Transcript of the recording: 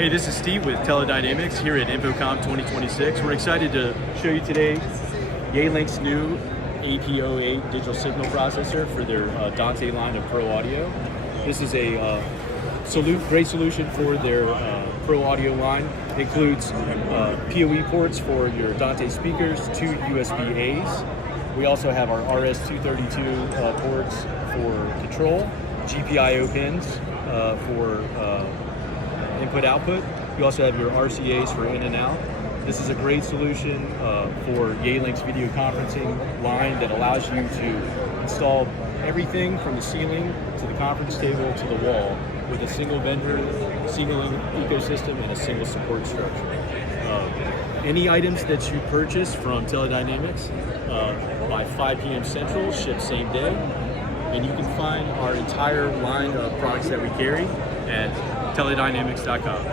Hey, this is Steve with TeleDynamics here at InfoComm 2026. We're excited to show you today Yealink's new AP08 digital signal processor for their Dante line of Pro Audio. This is a great solution for their Pro Audio line. It includes PoE ports for your Dante speakers, 2 USB-As. We also have our RS-232 ports for control, GPIO pins for input-output. You also have your RCAs for in and out. This is a great solution for Yealink's video conferencing line that allows you to install everything from the ceiling to the conference table to the wall with a single vendor, single ecosystem, and a single support structure. Any items that you purchase from TeleDynamics by 5 p.m. Central ship same day, and you can find our entire line of products that we carry at teledynamics.com.